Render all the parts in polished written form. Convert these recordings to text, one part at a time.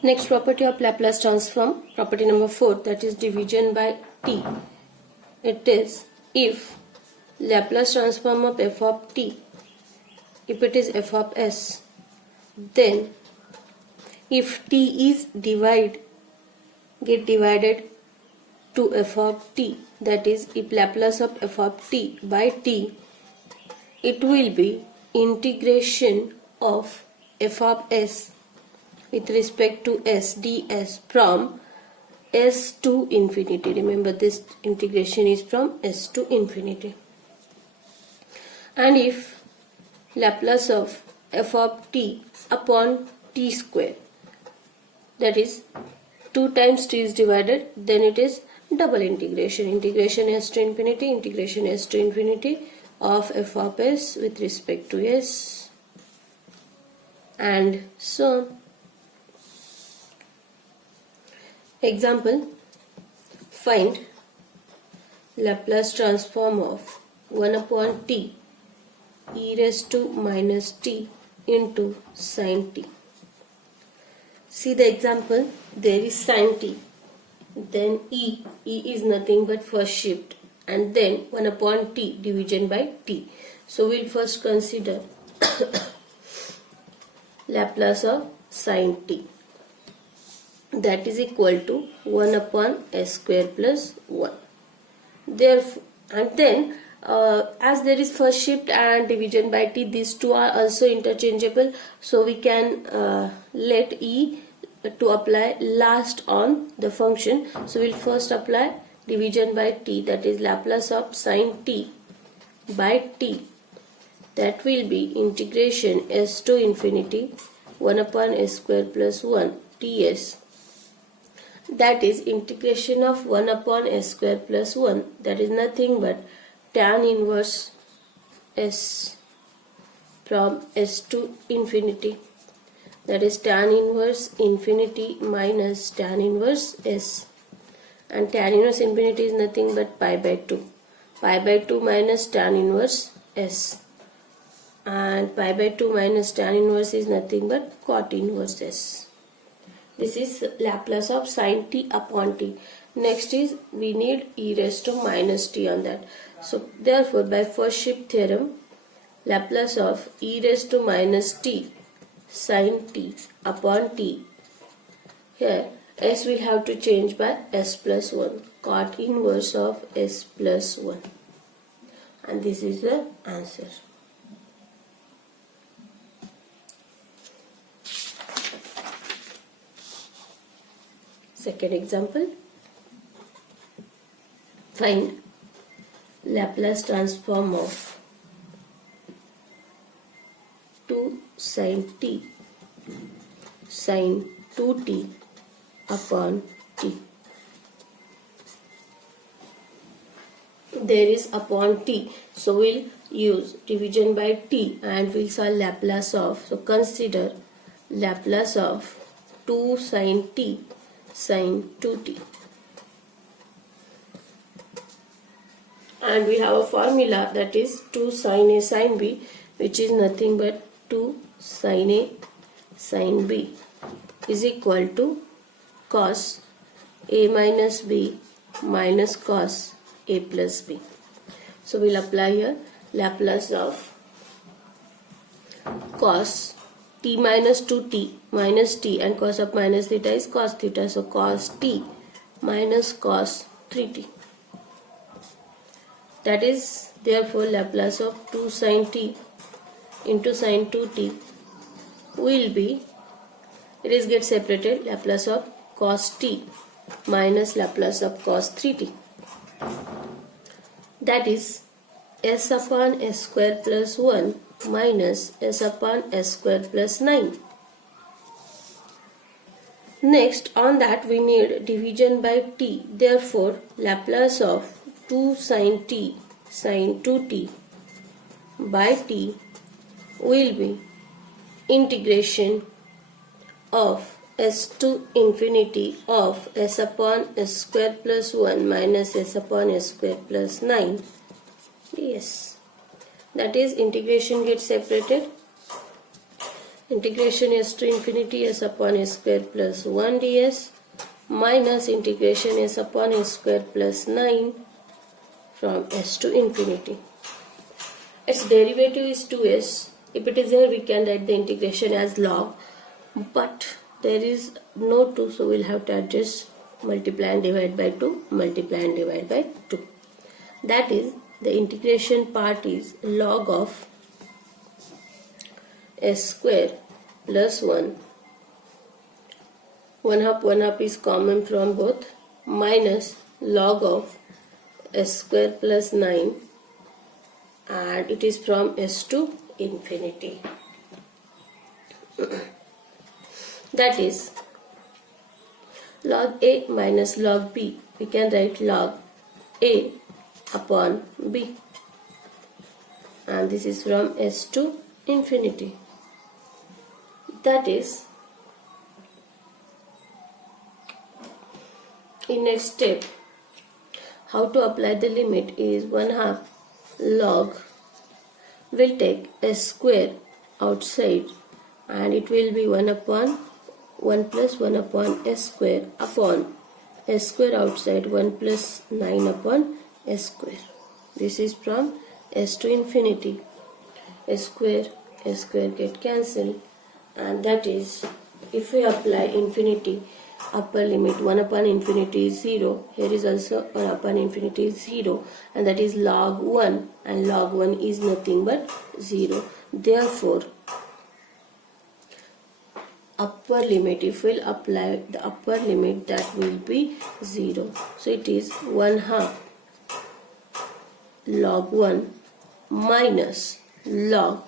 Next property of Laplace transform, property number 4, that is division by t. It is if Laplace transform of f of t, if it is f of s, then if t is get divided to f of t, that is if Laplace of f of t by t, it will be integration of f of s with respect to s ds from s to infinity. Remember, this integration is from s to infinity. And if Laplace of f of t upon t square, that is 2 times t is divided, then it is double integration. Integration s to infinity, integration s to infinity of f of s with respect to s, and so on. Example, find Laplace transform of 1 upon t e raised to minus t into sin t. See the example, there is sin t, then e is nothing but first shift, and then 1 upon t division by t. So we'll first consider Laplace of sin t, that is equal to 1 upon s square plus 1. Therefore, and then as there is first shift and division by t, these two are also interchangeable, so we can let e to apply last on the function. So we'll first apply division by t, that is Laplace of sin t by t, that will be integration s to infinity 1 upon s square plus 1 ts, that is integration of 1 upon s square plus 1, that is nothing but tan inverse s from s to infinity, that is tan inverse infinity minus tan inverse s, and tan inverse infinity is nothing but pi by 2. Pi by 2 minus tan inverse s, and pi by 2 minus tan inverse is nothing but cot inverse s. This is Laplace of sin t upon t. Next is we need e raised to minus t on that. So therefore by first shift theorem, Laplace of e raised to minus t sin t upon t, here s will have to change by s plus 1, cot inverse of s plus 1, and this is the answer. Second example, find Laplace transform of 2 sin t sin 2t upon t. There is upon t, so we'll use division by t and we'll solve Laplace of. So consider Laplace of 2 sin t sin 2t, and we have a formula, that is 2 sin a sin b, which is nothing but 2 sin a sin b is equal to cos a minus b minus cos a plus b. So we'll apply here Laplace of cos t minus 2t minus t, and cos of minus theta is cos theta, so cos t minus cos 3t. That is therefore Laplace of 2 sin t into sin 2t will be, it is get separated, Laplace of cos t minus Laplace of cos 3t, that is s upon s square plus 1 minus s upon s square plus 9. Next on that we need division by t, therefore Laplace of 2 sin t sin 2t by t will be integration of s to infinity of s upon s square plus 1 minus s upon s square plus 9 ds. That is integration gets separated integration s to infinity s upon s square plus 1 ds minus integration s upon s square plus 9 from s to infinity. Its derivative is 2s. If it is here, we can write the integration as log, but there is no 2, so we'll have to adjust multiply and divide by 2, multiply and divide by 2. That is, the integration part is log of s square plus 1. 1 half is common from both, minus log of s square plus 9, and it is from s to infinity. That is log a minus log b. We can write log a upon b, and this is from s to infinity. That is, in next step, how to apply the limit is 1 half log, will take s square outside, and it will be 1 upon 1 plus 1 upon s square upon s square outside 1 plus 9 upon s square. This is from s to infinity. S square get cancelled, and that is, if we apply infinity upper limit, 1 upon infinity is 0. Here is also 1 upon infinity is 0, and that is log 1, and log 1 is nothing but 0. Therefore, upper limit, if we'll apply the upper limit, that will be 0. So it is 1 half log 1 minus log.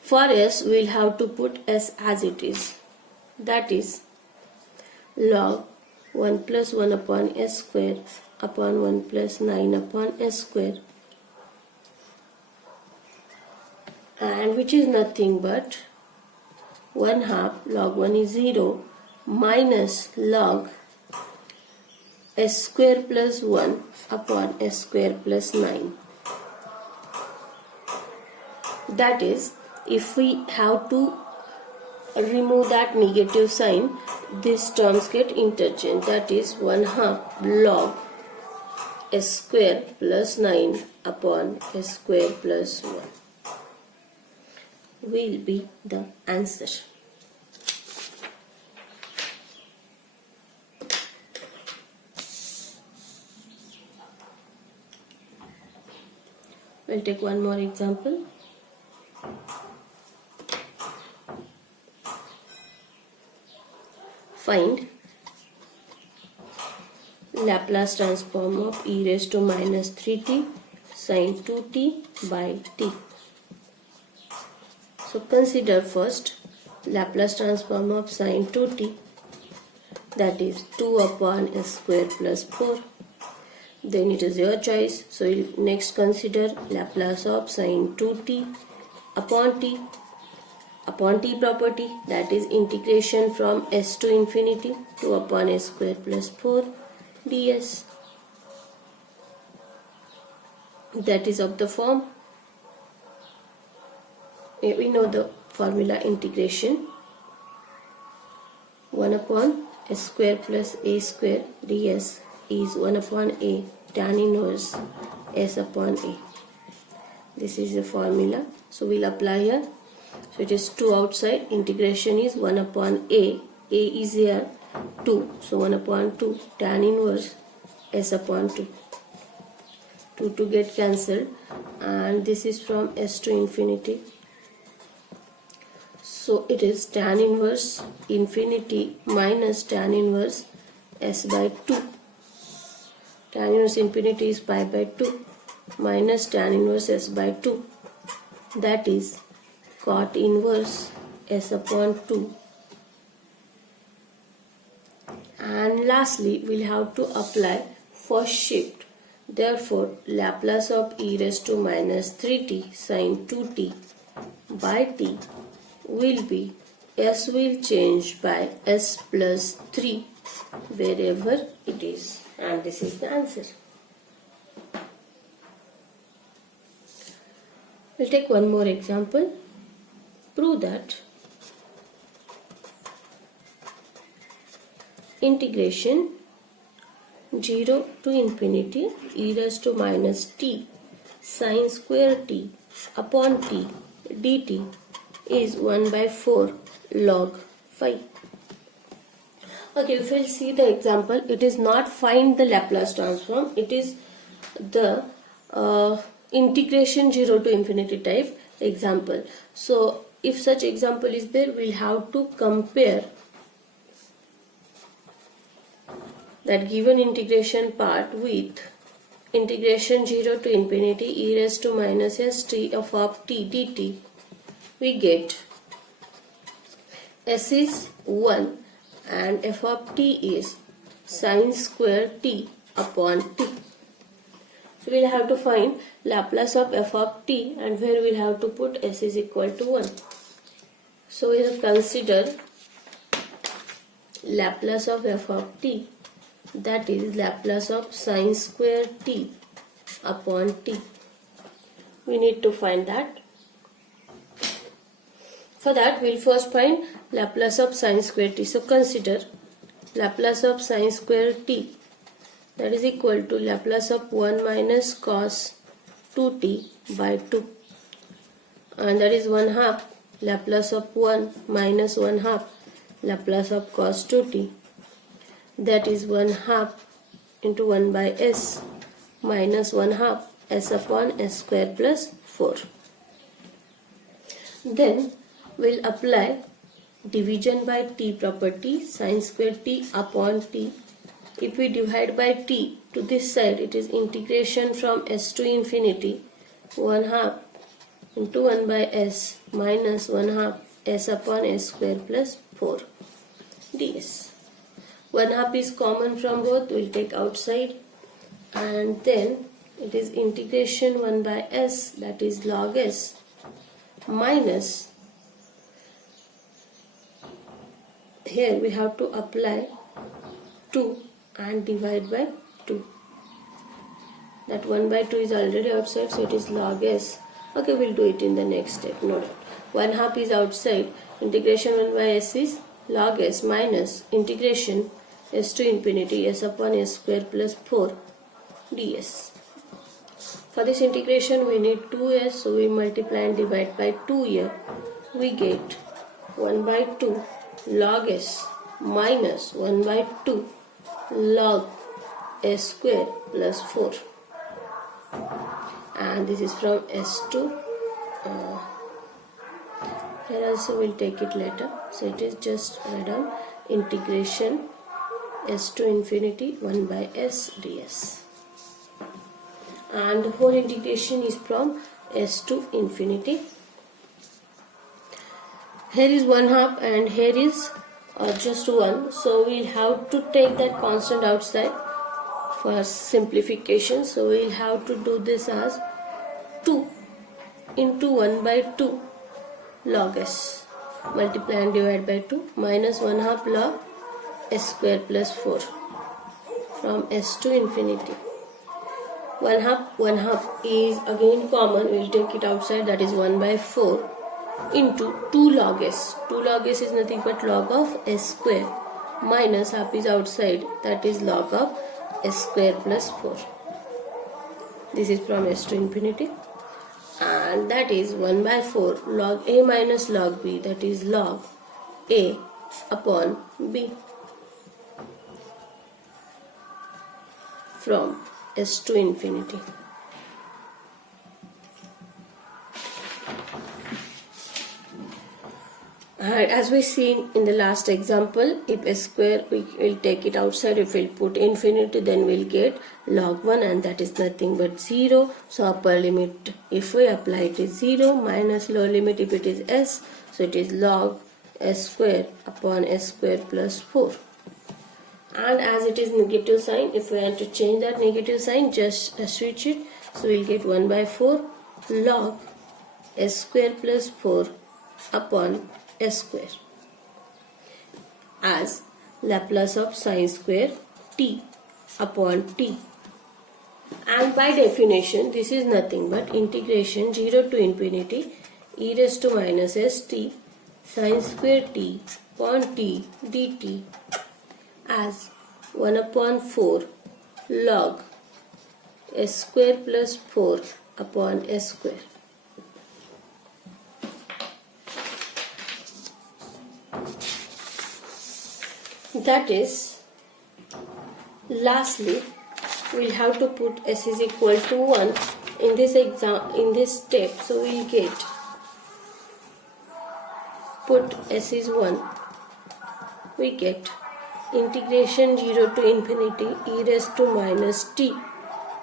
For s, we'll have to put s as it is. That is log 1 plus 1 upon s square upon 1 plus 9 upon s square, and which is nothing but 1 half log 1 is 0 minus log s square plus 1 upon s square plus 9. That is, if we have to remove that negative sign, these terms get interchanged. That is 1 half log s square plus 9 upon s square plus 1 will be the answer. We'll take one more example. Find Laplace transform of e raised to minus 3t sin 2t by t. So consider first Laplace transform of sin 2t, that is 2 upon s square plus 4. Then it is your choice. So we'll next consider Laplace of sin 2t upon t property, that is integration from s to infinity 2 upon s square plus 4 ds. That is of the form, we know the formula, integration 1 upon s square plus a square ds is 1 upon a tan inverse s upon a. This is the formula, so we'll apply here. So it is 2 outside, integration is 1 upon a is here 2, so 1 upon 2 tan inverse s upon 2. 2 get cancelled, and this is from s to infinity. So it is tan inverse infinity minus tan inverse s by 2. Tan inverse infinity is pi by 2 minus tan inverse s by 2. That is cot inverse s upon 2. And lastly, we'll have to apply first shift. Therefore, Laplace of e raised to minus 3t sin 2t by t will be, s will change by s plus 3 wherever it is, and this is the answer. We'll take one more example. Prove that integration 0 to infinity e raised to minus t sine square t upon t dt is 1 by 4 log phi. Okay, if we'll see the example, it is not find the Laplace transform, it is the integration 0 to infinity type example. So if such example is there, we'll have to compare that given integration part with integration 0 to infinity e raised to minus st of t dt. We get s is 1 and f of t is sine square t upon t. So we'll have to find Laplace of f of t, and where we'll have to put s is equal to 1. So we'll consider Laplace of f of t, that is Laplace of sine square t upon t. We need to find that. For that, we'll first find Laplace of sine square t. So consider Laplace of sine square t, that is equal to Laplace of 1 minus cos 2t by 2, and that is 1 half Laplace of 1 minus 1 half Laplace of cos 2t, that is 1 half into 1 by s minus 1 half s upon s square plus 4. Then we'll apply division by t property, sine square t upon t. If we divide by t to this side, it is integration from s to infinity 1 half into 1 by s minus 1 half s upon s square plus 4 ds. 1 half is common from both, we'll take outside, and then it is integration 1 by s, that is log s, minus, here we have to apply 2 and divide by 2. That 1 by 2 is already outside, so it is log s. Okay, we'll do it in the next step, no doubt. 1 half is outside, integration 1 by s is log s minus integration s to infinity s upon s square plus 4 ds. For this integration we need 2s, so we multiply and divide by 2 here. We get 1 by 2 log s minus 1 by 2 log s square plus 4, and this is from s to here also we'll take it later, so it is just write down integration s to infinity 1 by s ds, and the whole integration is from s to infinity. Here is 1 half and here is just 1, so we'll have to take that constant outside for simplification. So we'll have to do this as 2 into 1 by 2 log s, multiply and divide by 2, minus 1 half log s square plus 4 from s to infinity. 1 half is again common, we'll take it outside, that is 1 by 4 into 2 log s. 2 log s is nothing but log of s square, minus half is outside, that is log of s square plus 4. This is from s to infinity, and that is 1 by 4 log a minus log b, that is log a upon b from s to infinity. As we seen in the last example, if s square, we will take it outside. If we'll put infinity, then we'll get log 1, and that is nothing but 0. So upper limit, if we apply, it is 0, minus lower limit if it is s, so it is log s square upon s square plus 4. And as it is negative sign, if we want to change that negative sign, just switch it. So we'll get 1 by 4 log s square plus 4 upon s square as Laplace of sine square t upon t. And by definition, this is nothing but integration 0 to infinity e raised to minus st sine square t upon t dt, as 1 upon 4 log s square plus 4 upon s square. That is, lastly, we'll have to put s is equal to 1 in this step. So we'll get, put s is 1, we get integration 0 to infinity e raised to minus t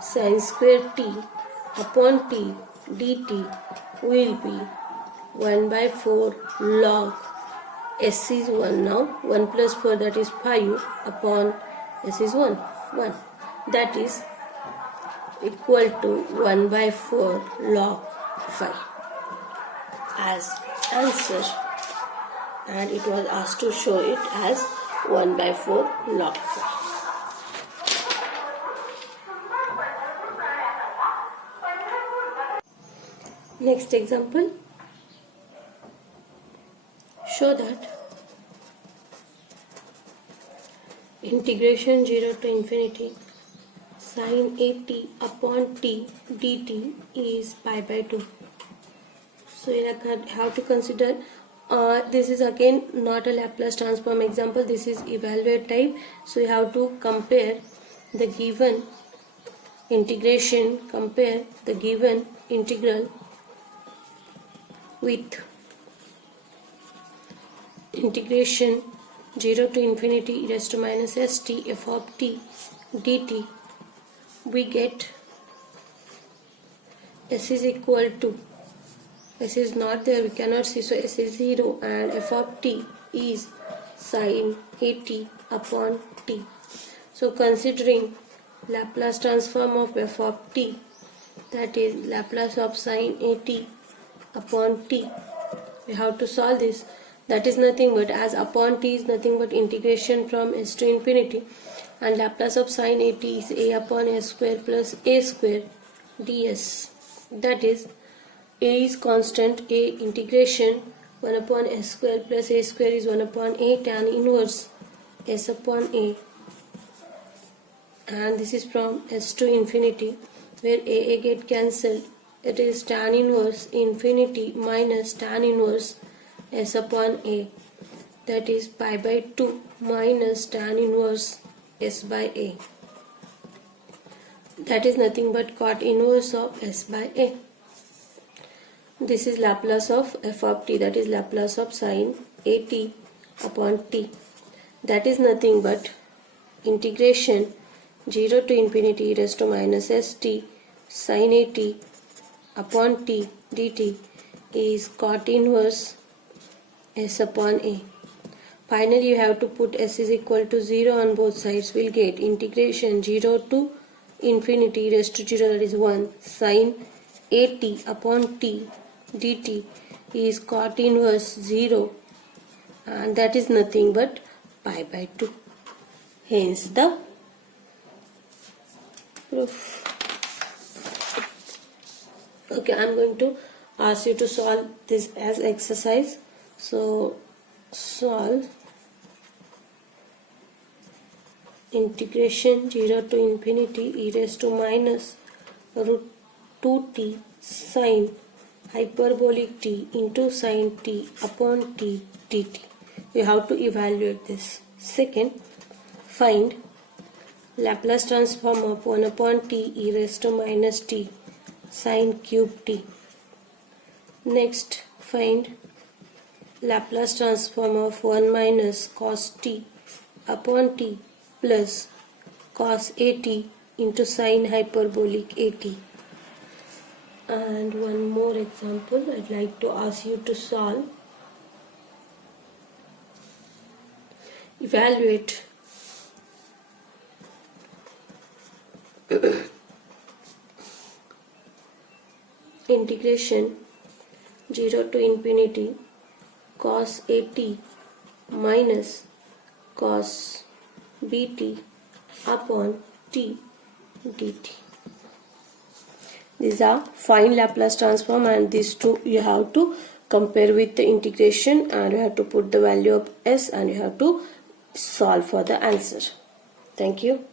sin square t upon t dt will be 1 by 4 log s is 1 now, 1 plus 4 that is 5 upon s is 1, that is equal to 1 by 4 log 5 as answer, and it was asked to show it as 1 by 4 log 5. Next example, show that integration 0 to infinity sin at upon t dt is pi by 2. So you have to consider, this is again not a Laplace transform example, this is evaluate type. So you have to compare the given integration, compare the given integral with integration 0 to infinity e raised to minus st f of t dt. We get s is equal to, s is not there, we cannot see, so s is 0, and f of t is sin at upon t. So considering Laplace transform of f of t, that is Laplace of sin at upon t, we have to solve this. That is nothing but, as upon t is nothing but integration from s to infinity, and Laplace of sin at is a upon s square plus a square ds. That is, a is constant, a integration 1 upon s square plus a square is 1 upon a tan inverse s upon a, and this is from s to infinity, where a get cancelled. It is tan inverse infinity minus tan inverse s upon a, that is pi by 2 minus tan inverse s by a, that is nothing but cot inverse of s by a. This is Laplace of f of t, that is Laplace of sin at upon t, that is nothing but integration 0 to infinity e raised to minus st sin at upon t dt is cot inverse s upon a. Finally, you have to put s is equal to 0 on both sides. We'll get integration 0 to infinity e raised to 0, that is 1 sin at upon t dt is cot inverse 0, and that is nothing but pi by 2. Hence the proof. Okay, I'm going to ask you to solve this as exercise. So solve integration 0 to infinity e raised to minus root 2t sin hyperbolic t into sin t upon t dt. You have to evaluate this. Second, find Laplace transform of 1 upon t e raised to minus t sin cube t. Next, find Laplace transform of 1 minus cos t upon t plus cos at into sin hyperbolic at. And one more example I'd like to ask you to solve. Evaluate integration 0 to infinity cos at minus cos bt upon t dt. These are find Laplace transform, and these two you have to compare with the integration, and you have to put the value of s, and you have to solve for the answer. Thank you.